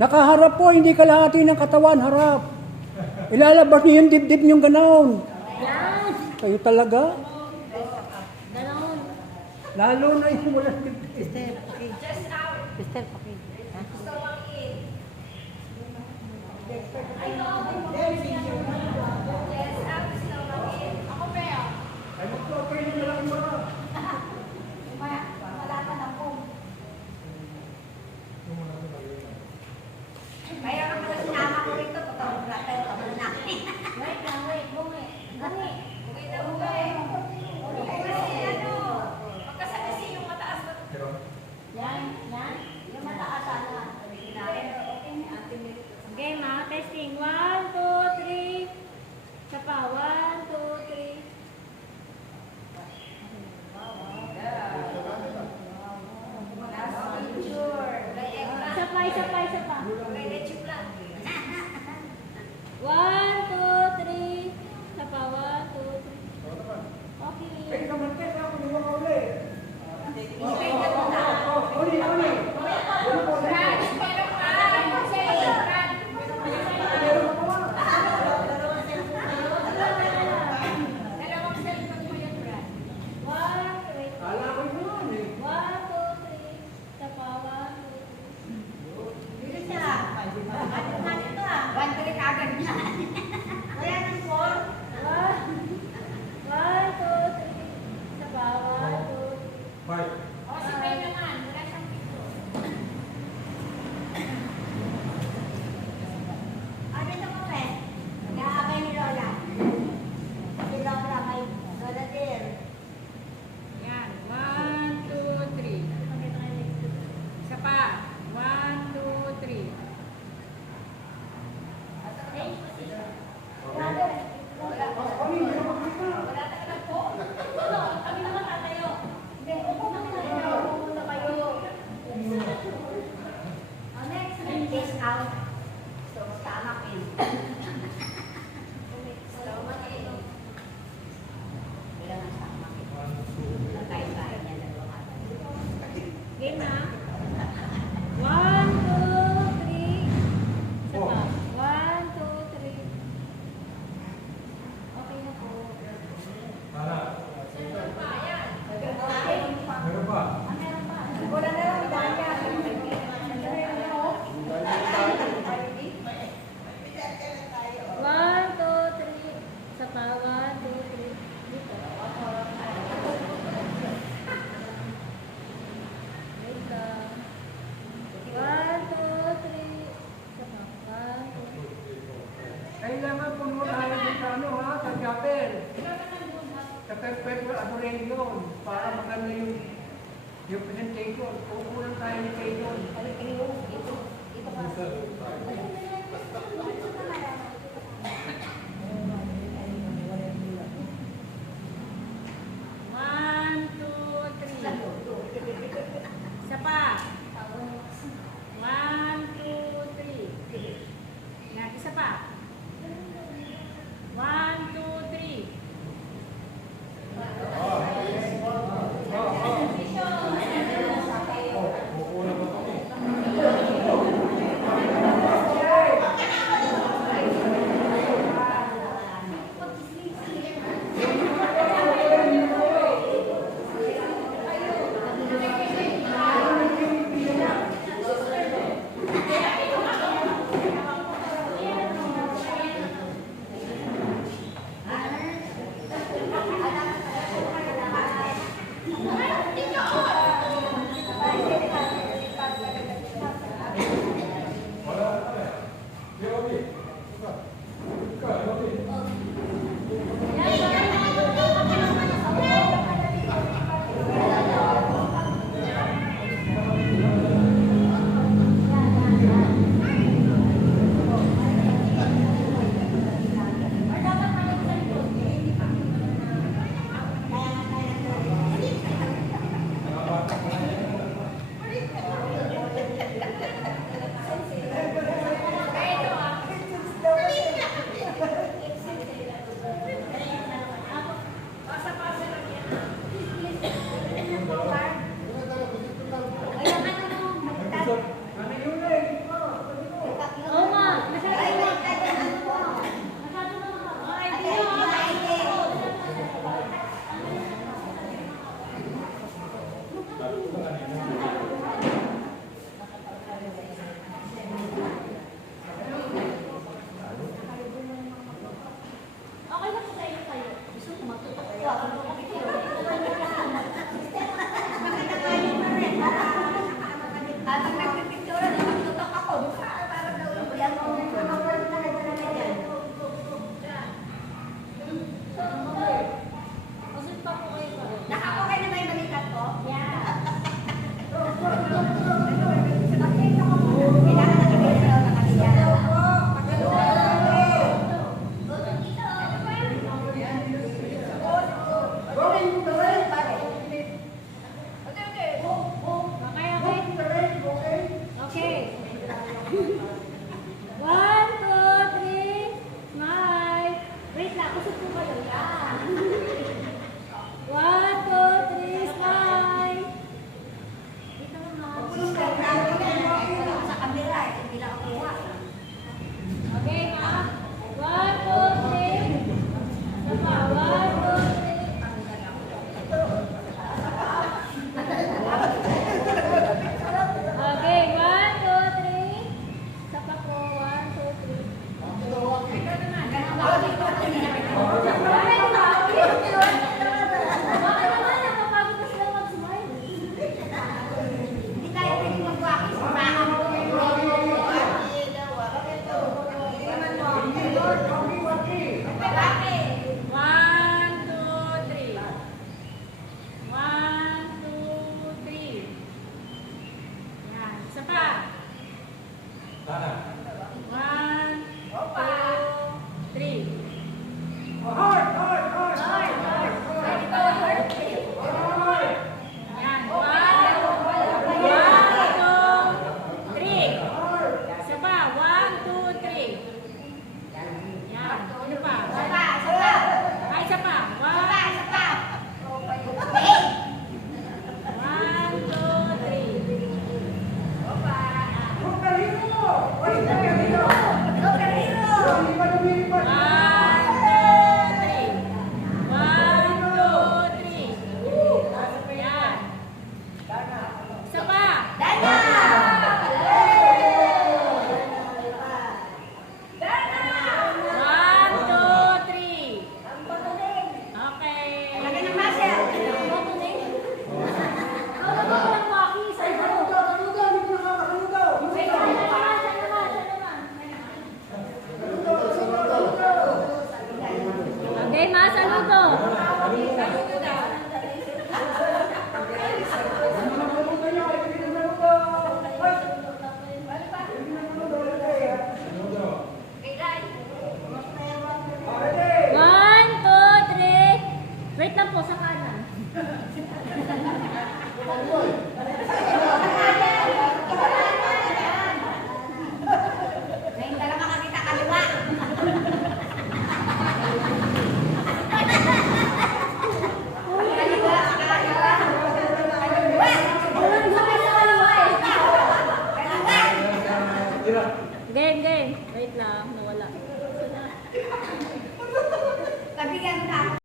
Nakaharap po, hindi kalahati ng katawan, harap. Ilalabas niyo yung dibdib niyong ganoon. Kayo talaga? Ganon. Lalo na yung walang dibdib. Sister, okay. Sister, okay. Ay, magpapay na lang mo. Kaya ka pala sinama ko rito, totoo na tayo ka muna. Wait lang, wait. Bungi. Bungi. Okay na, okay. Kasi ano, magkasakasi yung mataas ba? Yan, yan. Yung mataas sana. Okay, mga testing. 1, 2, 3. Isa pa. 1, 2, 3. Isa pa, isa pa, isa pa. 1, 2, 3. Isa pa. 1, 2, 3. Okay. Ay, naman kayo, ako yung mga uli. Okay na to na. Uli. Dalawang cellphone mo yun, Brad. 1, wait. Kala ko yun eh. 1, 2, 3. Isa pa. 1, 2, 3. Bilis siya. Ano natin to ah? 1-3 agad niya. Kaya ng 4. 1, 2, 3. Isa pa. 1, 2, 3. Five. O, si Ray naman. Wala siyang pito. Ano ito mo, Pre? Nag-aabay ni Lola. Si Lola, may Lola din. Yan. 1, 2, 3. Isa pa. 1, 2, 3. Wala talaga po. Ano? Kami naman tatayo. Hindi, upo kami na kayo. Pumunta kayo. Oh, next. Face out. So, stomach in. Stomach in. Wala nga stomach in. Nagkain-kain niya na doon. Game na. 1, 2, 3. Isa pa. 1, 2, 3. Okay na po. Meron pa. Wala na lang medalya. 1, 2, 3. Isa pa. 1, 2, 3. Dito. Wait lang. 1, 2, 3. Isa pa. 1, 2, 3. Kailangan puno tayo sa ano ha, sa chapel. Sa perpetual adoration para maganda yung presentation. Kukulang tayo ni Kayon. Ito pa. One, two, three. Isa pa. 1, 2, 3. Yan. Isa pa. 1, 2, 3. Tumagoy.